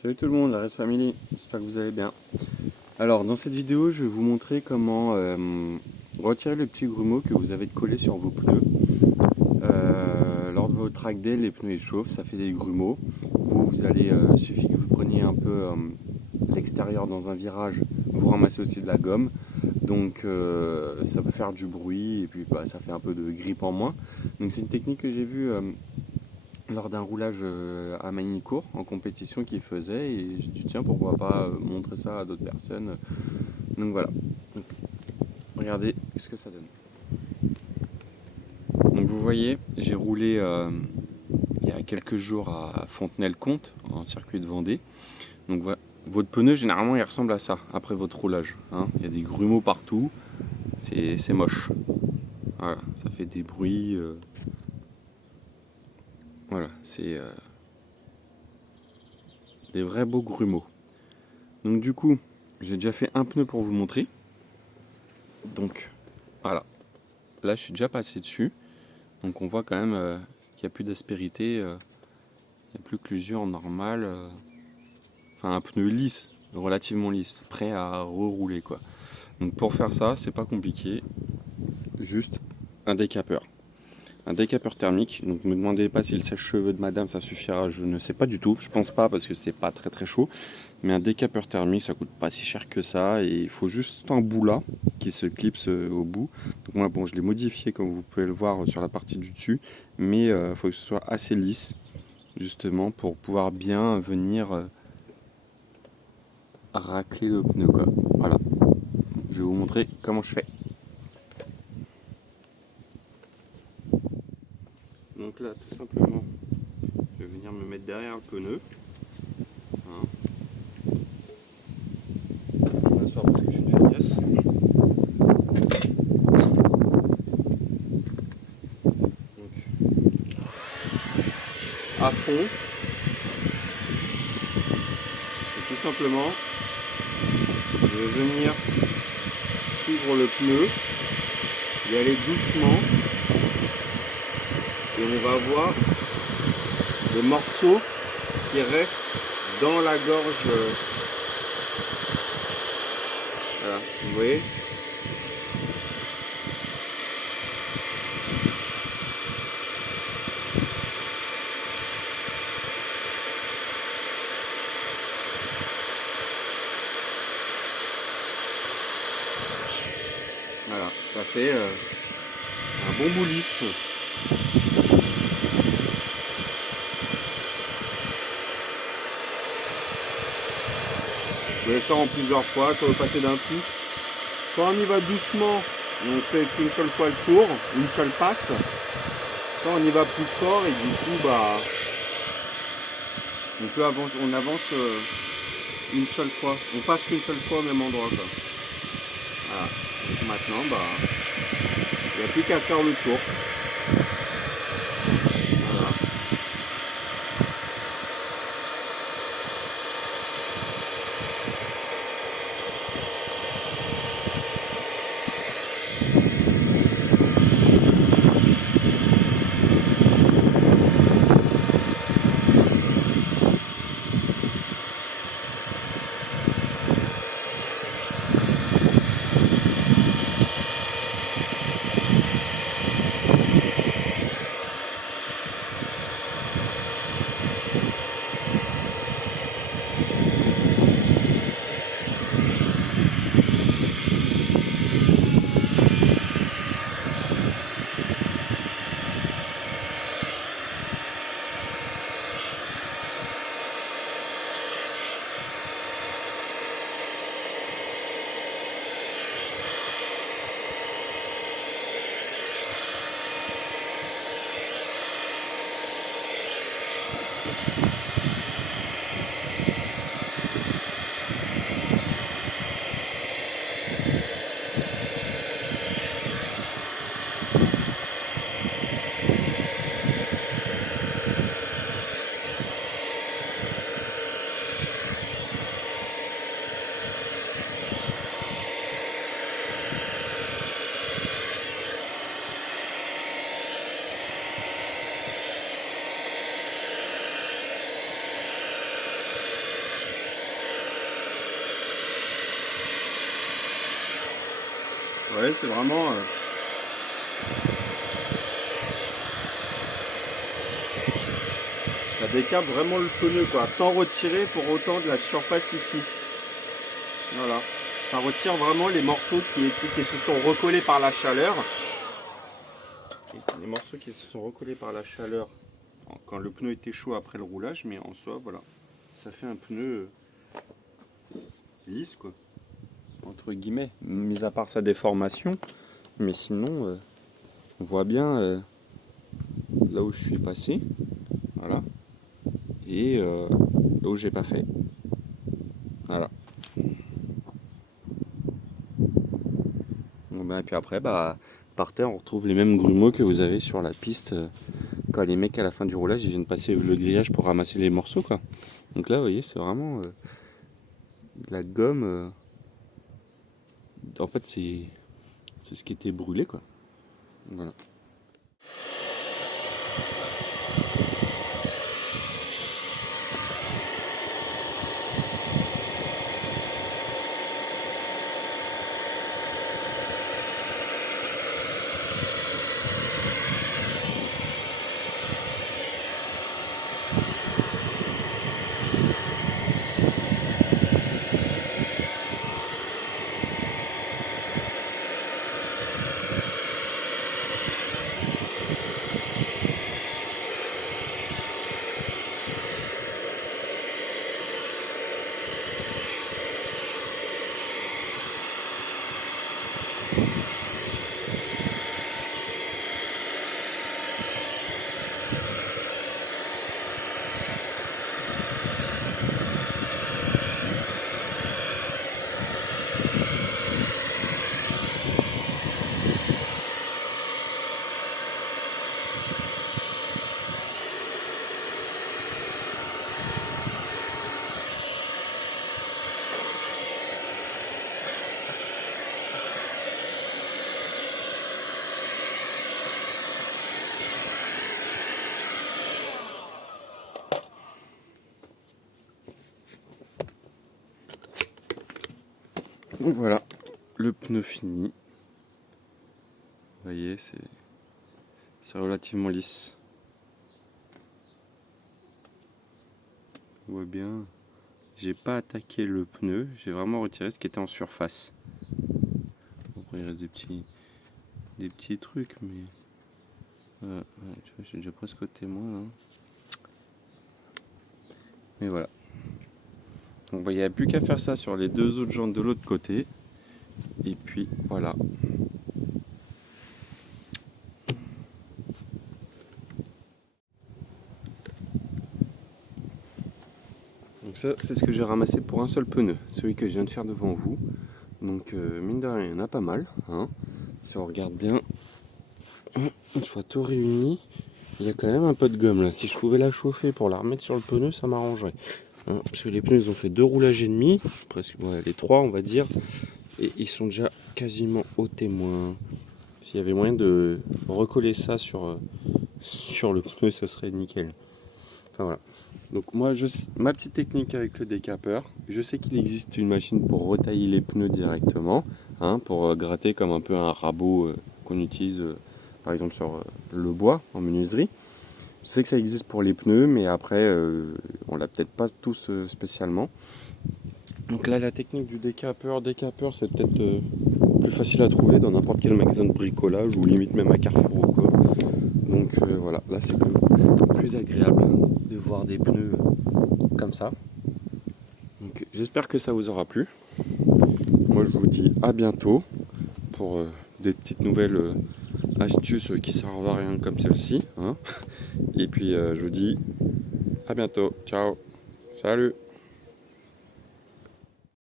Salut tout le monde, la Rest Family, j'espère que vous allez bien. Alors dans cette vidéo je vais vous montrer comment retirer le petit grumeau que vous avez collé sur vos pneus. Lors de votre track day, les pneus échauffent, ça fait des grumeaux. Vous allez, suffit que vous preniez un peu l'extérieur dans un virage, vous ramassez aussi de la gomme. Donc ça peut faire du bruit et puis ça fait un peu de grippe en moins. Donc c'est une technique que j'ai vue lors d'un roulage à Magny-Cours en compétition qu'il faisait, et j'ai dit tiens, pourquoi pas montrer ça à d'autres personnes. Donc voilà, donc, regardez ce que ça donne. Donc vous voyez, j'ai roulé il y a quelques jours à Fontenay-le-Comte en circuit de Vendée. Donc voilà, votre pneu généralement il ressemble à ça après votre roulage, hein. Il y a des grumeaux partout, c'est moche. Voilà, ça fait des bruits. Voilà, c'est des vrais beaux grumeaux. Donc du coup, j'ai déjà fait un pneu pour vous montrer. Donc voilà, là je suis déjà passé dessus. Donc on voit quand même qu'il n'y a plus d'aspérité, il n'y a plus que l'usure normale. Enfin un pneu lisse, relativement lisse, prêt à rerouler quoi. Donc pour faire ça, c'est pas compliqué, juste un décapeur. Un décapeur thermique, donc ne me demandez pas si le sèche-cheveux de madame ça suffira, je ne sais pas du tout, je pense pas parce que c'est pas très chaud, mais un décapeur thermique ça coûte pas si cher que ça, et il faut juste un bout là qui se clipse au bout. Donc moi bon, je l'ai modifié comme vous pouvez le voir sur la partie du dessus, mais il faut que ce soit assez lisse justement pour pouvoir bien venir racler le pneu quoi. Voilà, je vais vous montrer comment je fais. Donc là, tout simplement, je vais venir me mettre derrière le pneu. Hein. Je m'assois parce que je suis une feignasse. Donc, à fond. Et tout simplement, je vais venir suivre le pneu, y aller doucement. Et on va voir des morceaux qui restent dans la gorge. Voilà, vous voyez ? Voilà, ça fait un bon bout lisse. Vous pouvez le faire en plusieurs fois, soit vous passez d'un coup. Soit on y va doucement, et on fait qu'une seule fois le tour, une seule passe. Soit on y va plus fort et du coup on avance une seule fois. On passe qu'une seule fois au même endroit quoi. Voilà. Donc maintenant il n'y a plus qu'à faire le tour. Voilà. Ouais, c'est vraiment... ça décape vraiment le pneu, quoi, sans retirer pour autant de la surface ici. Voilà. Ça retire vraiment les morceaux qui se sont recollés par la chaleur. Les morceaux qui se sont recollés par la chaleur quand le pneu était chaud après le roulage, mais en soi, voilà. Ça fait un pneu lisse, quoi. Entre guillemets, mis à part sa déformation. Mais sinon, on voit bien là où je suis passé. Voilà. Et là où j'ai pas fait. Voilà. Bon, ben, et puis après, par terre, on retrouve les mêmes grumeaux que vous avez sur la piste quand les mecs à la fin du roulage ils viennent passer le grillage pour ramasser les morceaux, quoi. Donc là, vous voyez, c'est vraiment de la gomme. En fait, c'est ce qui était brûlé, quoi. Voilà. Donc voilà, le pneu fini. Vous voyez, c'est relativement lisse. On voit bien, j'ai pas attaqué le pneu, j'ai vraiment retiré ce qui était en surface. Après il reste des petits trucs, mais ouais, tu vois, je suis déjà presque au témoin là. Mais voilà. Donc il n'y a plus qu'à faire ça sur les deux autres jantes de l'autre côté. Et puis voilà. Donc ça, c'est ce que j'ai ramassé pour un seul pneu, celui que je viens de faire devant vous. Donc mine de rien, il y en a pas mal. Hein. Si on regarde bien, une fois tout réuni, il y a quand même un peu de gomme là. Si je pouvais la chauffer pour la remettre sur le pneu, ça m'arrangerait. Hein, parce que les pneus, ils ont fait 2 roulages et demi, presque ouais, les 3 on va dire. Et ils sont déjà quasiment au témoin. S'il y avait moyen de recoller ça sur le pneu, ça serait nickel. Enfin voilà. Donc moi, ma petite technique avec le décapeur, je sais qu'il existe une machine pour retailler les pneus directement, hein, pour gratter comme un peu un rabot qu'on utilise par exemple sur le bois en menuiserie. Je sais que ça existe pour les pneus, mais après, on l'a peut-être pas tous spécialement. Donc là, la technique du décapeur, c'est peut-être plus facile à trouver dans n'importe quel magasin de bricolage ou limite même à Carrefour ou quoi. Donc voilà, là c'est quand même plus agréable de voir des pneus comme ça. Donc j'espère que ça vous aura plu. Moi je vous dis à bientôt pour des petites nouvelles astuces qui servent à rien comme celle-ci. Hein. Et puis je vous dis à bientôt. Ciao. Salut.